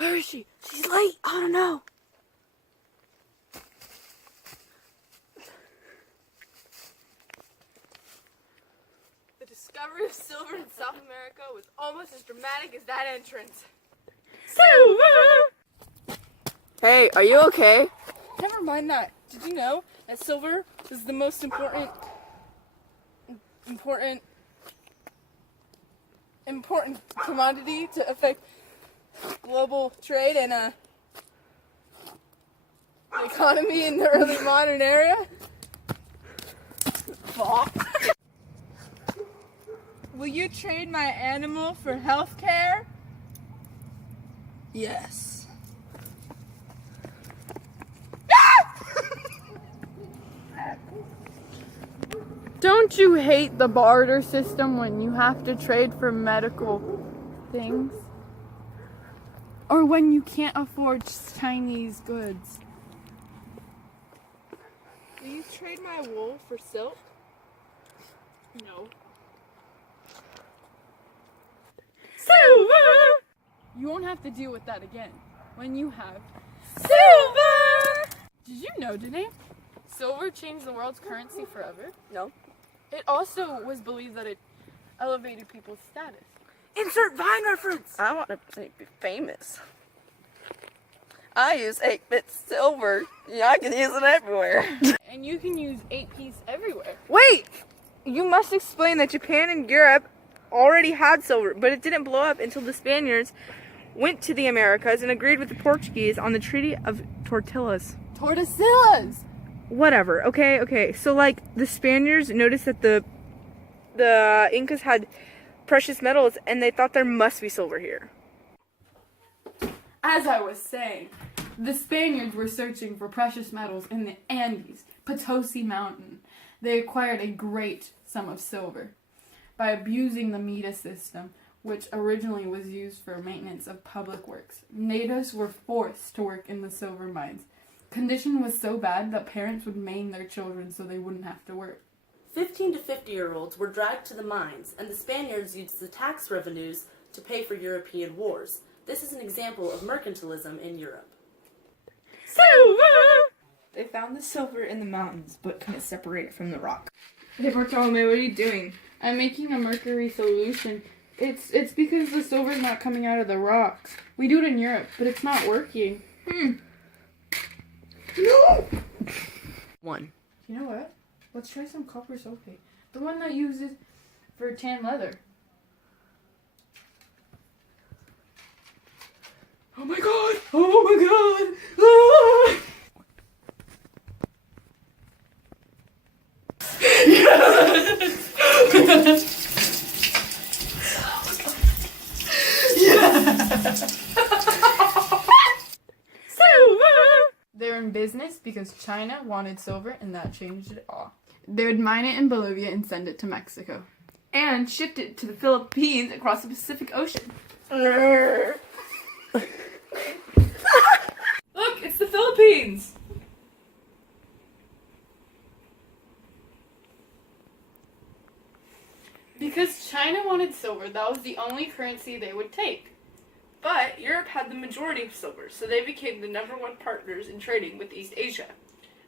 Where is she? She's late. I don't know. The discovery of silver in South America was almost as dramatic as that entrance. Silver! Hey, are you okay? Never mind that. Did you know that silver is the most important commodity to affect global trade and the economy in the early modern era? Fuck. Will you trade my animal for health care? Yes. Don't you hate the barter system when you have to trade for medical things? Or when you can't afford Chinese goods? Will you trade my wool for silk? No. Silver! You won't have to deal with that again when you have silver! Did you know, Danae? Silver changed the world's currency forever. No. It also was believed that it elevated people's status. Insert Vine reference! I want to be famous. I use 8-bit silver. Yeah, I can use it everywhere. And you can use 8-piece everywhere. Wait! You must explain that Japan and Europe already had silver, but it didn't blow up until the Spaniards went to the Americas and agreed with the Portuguese on the Treaty of Tortillas. Tordesillas! Whatever. Okay. So like the Spaniards noticed that the Incas had precious metals and they thought there must be silver here. As I was saying, the Spaniards were searching for precious metals in the Andes, Potosi Mountain. They acquired a great sum of silver by abusing the Mita system, which originally was used for maintenance of public works. Natives were forced to work in the silver mines. Condition was so bad that parents would maim their children so they wouldn't have to work. 15 to 50-year-olds were dragged to the mines, and the Spaniards used the tax revenues to pay for European wars. This is an example of mercantilism in Europe. Silver! They found the silver in the mountains, but couldn't separate it from the rock. Hey Bartolome, what are you doing? I'm making a mercury solution. It's because the silver's not coming out of the rocks. We do it in Europe, but it's not working. No! One. You know what? Let's try some copper sulfate. The one that uses for tan leather. Oh my god! Oh my god! Ah! They're in business because China wanted silver and that changed it all. They would mine it in Bolivia and send it to Mexico. And shipped it to the Philippines across the Pacific Ocean. Look, it's the Philippines! Because China wanted silver, that was the only currency they would take. But Europe had the majority of silver, so they became the #1 partners in trading with East Asia.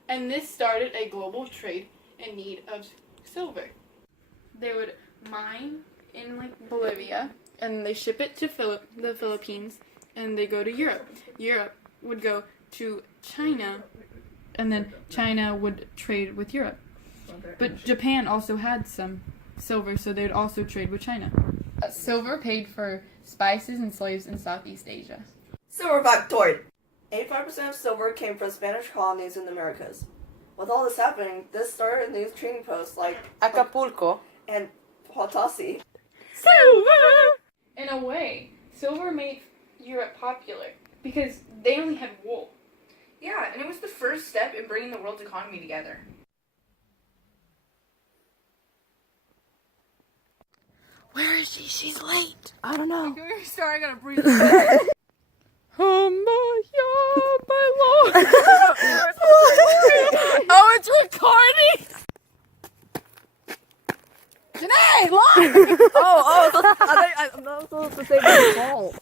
And this started a global trade in need of silver. They would mine in Bolivia, and they ship it to the Philippines, and they go to Europe. Europe would go to China, and then China would trade with Europe. But Japan also had some silver, so they would also trade with China. Silver paid for spices and slaves in Southeast Asia. Silver factoid. 85% of silver came from Spanish colonies in the Americas. With all this happening, this started news trading posts like Acapulco. and Potosi. Silver! In a way, silver made Europe popular because they only had wool. Yeah, and it was the first step in bringing the world's economy together. Where is she? She's late. I don't know. Sorry, I gotta breathe. Oh, it's recording! Janae, look! I'm not supposed to say the call.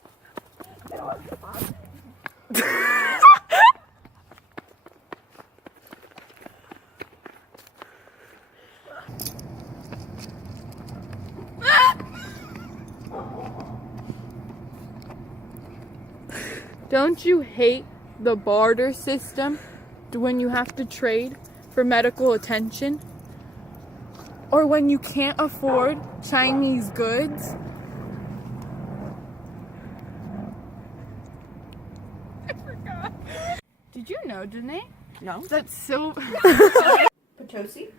Don't you hate the barter system when you have to trade for medical attention? Or when you can't afford Chinese goods? I forgot. Did you know, Danae? No. That silver. Potosi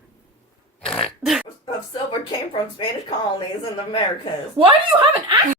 of silver came from Spanish colonies in the Americas. Why do you have an accent?